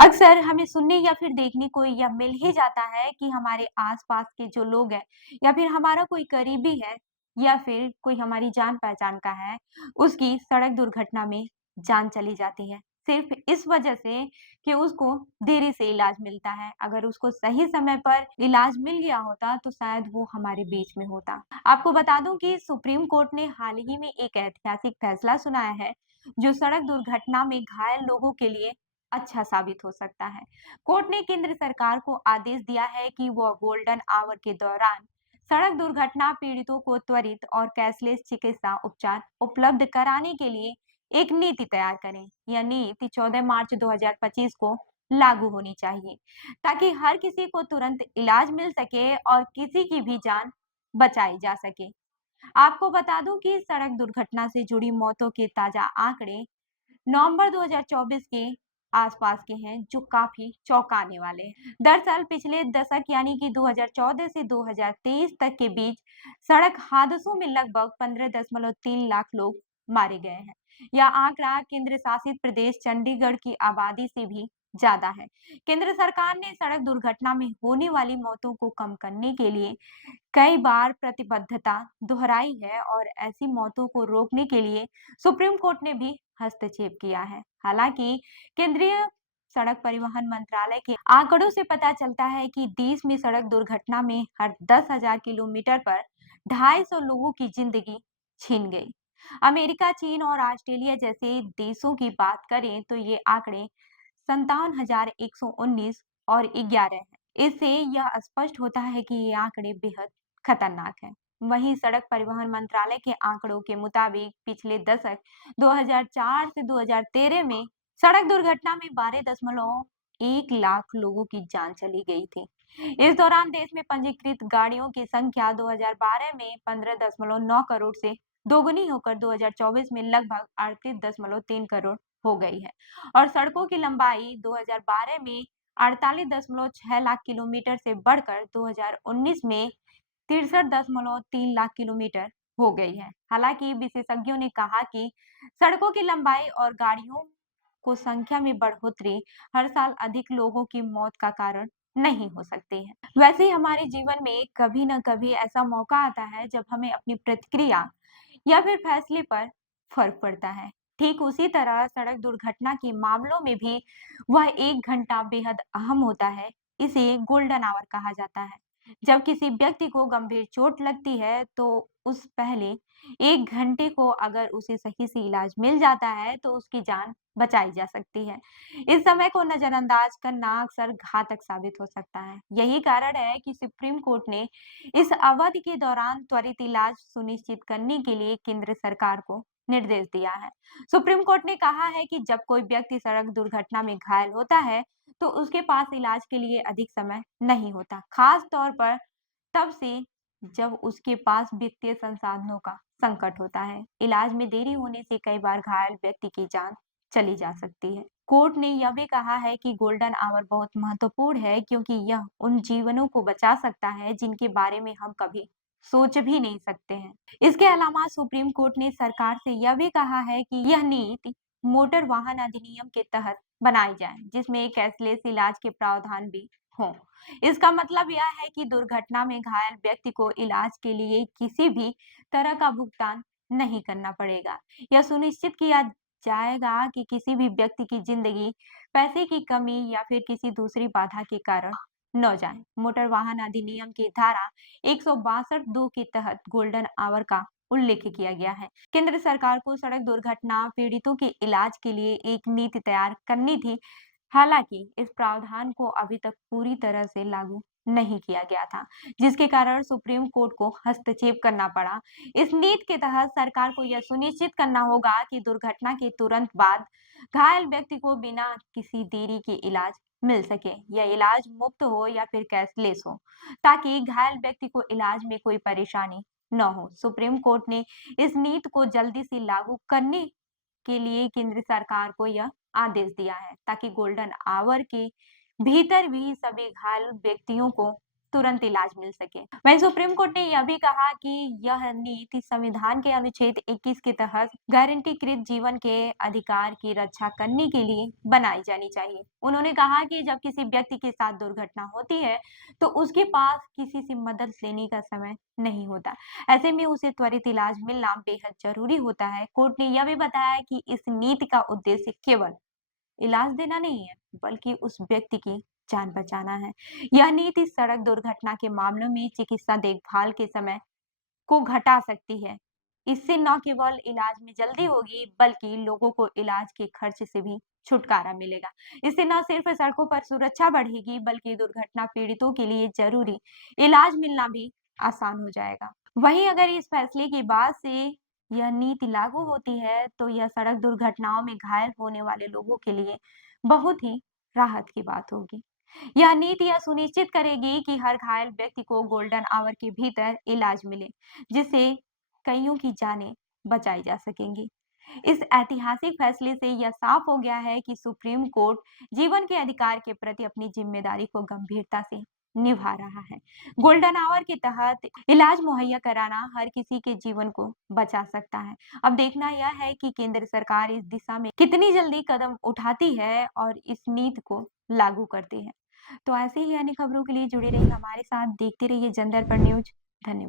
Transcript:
अक्सर हमें सुनने या फिर देखने को यह मिल ही जाता है कि हमारे आसपास के जो लोग हैं या फिर हमारा कोई करीबी है या फिर कोई हमारी जान पहचान का है, उसकी सड़क दुर्घटना में जान चली जाती है। सिर्फ इस वजह से कि उसको देरी से इलाज मिलता है। अगर उसको सही समय पर इलाज मिल गया होता तो शायद वो हमारे बीच में होता। आपको बता दूं कि सुप्रीम कोर्ट ने हाल ही में एक ऐतिहासिक फैसला सुनाया है, जो सड़क दुर्घटना में घायल लोगों के लिए अच्छा साबित हो सकता है। कोर्ट ने केंद्र सरकार को आदेश दिया है कि वह गोल्डन आवर के दौरान सड़क दुर्घटना पीड़ितों को त्वरित और कैशलेस चिकित्सा उपचार उपलब्ध कराने के लिए एक नीति तैयार करें। यह नीति 14 मार्च 2025 को लागू होनी चाहिए, ताकि हर किसी को तुरंत इलाज मिल सके और किसी की भी जान बचाई जा सके। आपको बता दूं कि सड़क दुर्घटना से जुड़ी मौतों के ताजा आंकड़े नवंबर 2024 के आसपास के हैं, जो काफी चौंकाने वाले हैं। दरअसल पिछले दशक यानी कि 2014 से 2023 तक के बीच सड़क हादसों में लगभग 15.3 लाख लोग मारे गए हैं। यह आंकड़ा केंद्र शासित प्रदेश चंडीगढ़ की आबादी से भी ज्यादा है। केंद्र सरकार ने सड़क दुर्घटना में होने वाली मौतों को कम करने के लिए कई बार प्रतिबद्धता दोहराई है और ऐसी मौतों को रोकने के लिए सुप्रीम कोर्ट ने भी हस्तक्षेप किया है। हालांकि केंद्रीय सड़क परिवहन मंत्रालय के आंकड़ों से पता चलता है कि देश में सड़क दुर्घटना में हर 10,000 किलोमीटर पर 250 लोगों की जिंदगी छीन गई। अमेरिका, चीन और ऑस्ट्रेलिया जैसे देशों की बात करें तो ये आंकड़े 57,119 और 11 है। इससे यह स्पष्ट होता है कि ये आंकड़े बेहद खतरनाक हैं। वहीं सड़क परिवहन मंत्रालय के आंकड़ों के मुताबिक पिछले दशक 2004 से 2013 में सड़क दुर्घटना में 12.1 लाख लोगों की जान चली गई थी। इस दौरान देश में पंजीकृत गाड़ियों की संख्या 2012 में 15.9 करोड़ से दोगुनी होकर 2024 में लगभग 38.3 करोड़ हो गई है और सड़कों की लंबाई 2012 में 48.6 लाख किलोमीटर से बढ़कर 2019 में 63.3 लाख किलोमीटर हो गई है। हालांकि विशेषज्ञों ने कहा कि सड़कों की लंबाई और गाड़ियों को संख्या में बढ़ोतरी हर साल अधिक लोगों की मौत का कारण नहीं हो सकती है। वैसे ही हमारे जीवन में कभी न कभी ऐसा मौका आता है जब हमें अपनी प्रतिक्रिया या फिर फैसले पर फर्क पड़ता है। ठीक उसी तरह सड़क दुर्घटना के मामलों में भी वह 1 घंटा बेहद अहम होता है। इसे गोल्डन आवर कहा जाता है। जब किसी व्यक्ति को गंभीर चोट लगती है तो उस पहले 1 घंटे को अगर उसे सही से इलाज मिल जाता है तो उसकी जान बचाई जा सकती है। इस समय को नजरअंदाज करना अक्सर घातक साबित हो सकता है। यही कारण है कि सुप्रीम कोर्ट ने इस अवधि के दौरान त्वरित इलाज सुनिश्चित करने के लिए केंद्र सरकार को निर्देश दिया है। सुप्रीम कोर्ट ने कहा है कि जब कोई व्यक्ति सड़क दुर्घटना में घायल होता है, तो उसके पास इलाज के लिए अधिक समय नहीं होता, खास तौर पर तब से जब उसके पास वित्तीय संसाधनों का संकट होता है। इलाज में देरी होने से कई बार घायल व्यक्ति की जान चली जा सकती है। कोर्ट ने यह भी कहा है कि गोल्डन आवर बहुत महत्वपूर्ण है, क्योंकि यह उन जीवनों को बचा सकता है जिनके बारे में हम कभी सोच भी नहीं सकते हैं। इसके अलावा सुप्रीम कोर्ट ने सरकार से यह भी कहा है कि यह नीति मोटर वाहन अधिनियम के तहत बनाई जाए, जिसमें कैशलेस इलाज के प्रावधान भी हों। इसका मतलब यह है कि दुर्घटना में घायल व्यक्ति को इलाज के लिए किसी भी तरह का भुगतान नहीं करना पड़ेगा। यह सुनिश्चित किया जाएगा कि किसी भी व्यक्ति की जिंदगी पैसे की कमी या फिर किसी दूसरी बाधा के कारण न जाए। मोटर वाहन अधिनियम की धारा 162 के तहत गोल्डन आवर का उल्लेख किया गया है। केंद्र सरकार को सड़क दुर्घटना पीड़ितों के इलाज के लिए एक नीति तैयार करनी थी। हालांकि इस प्रावधान को अभी तक पूरी तरह से लागू नहीं किया गया था, जिसके कारण सुप्रीम कोर्ट को हस्तक्षेप करना पड़ा। इस नीति के तहत सरकार को यह सुनिश्चित करना होगा कि दुर्घटना के तुरंत बाद घायल व्यक्ति को बिना किसी देरी के इलाज मिल सके। यह इलाज मुफ्त हो या फिर कैशलेस हो, ताकि घायल व्यक्ति को इलाज में कोई परेशानी न हो। सुप्रीम कोर्ट ने इस नीति को जल्दी से लागू करने के लिए केंद्र सरकार को यह आदेश दिया है, ताकि गोल्डन आवर के भीतर भी सभी घायल व्यक्तियों को तुरंत इलाज मिल सके। वहीं सुप्रीम कोर्ट ने यह भी कहा कि यह नीति संविधान के अनुच्छेद 21 के तहत गारंटीकृत जीवन के अधिकार की रक्षा करने के लिए बनाई जानी चाहिए। उन्होंने कहा कि जब किसी व्यक्ति के साथ दुर्घटना होती है, तो उसके पास किसी से मदद लेने का समय नहीं होता। ऐसे में उसे त्वरित इलाज मिलना बेहद जरूरी होता है। कोर्ट ने यह भी बताया कि इस नीति का उद्देश्य केवल इलाज देना नहीं है, बल्कि उस व्यक्ति की जान बचाना है। यह नीति सड़क दुर्घटना के मामलों में चिकित्सा देखभाल के समय को घटा सकती है। इससे न केवल इलाज में जल्दी होगी, बल्कि लोगों को इलाज के खर्च से भी छुटकारा मिलेगा। इससे न सिर्फ सड़कों पर सुरक्षा बढ़ेगी, बल्कि दुर्घटना पीड़ितों के लिए जरूरी इलाज मिलना भी आसान हो जाएगा। वहीं अगर इस फैसले के बाद से यह नीति लागू होती है, तो यह सड़क दुर्घटनाओं में घायल होने वाले लोगों के लिए बहुत ही राहत की बात होगी। यह नीति यह सुनिश्चित करेगी कि हर घायल व्यक्ति को गोल्डन आवर के भीतर इलाज मिले, जिससे कईयों की जानें बचाई जा सकेंगी। इस ऐतिहासिक फैसले से यह साफ हो गया है कि सुप्रीम कोर्ट जीवन के अधिकार के प्रति अपनी जिम्मेदारी को गंभीरता से निभा रहा है। गोल्डन आवर के तहत इलाज मुहैया कराना हर किसी के जीवन को बचा सकता है। अब देखना यह है कि केंद्र सरकार इस दिशा में कितनी जल्दी कदम उठाती है और इस नीति को लागू करती है। तो ऐसे ही अन्य खबरों के लिए जुड़े रहिए हमारे साथ, देखते रहिए जन दर्पण न्यूज। धन्यवाद।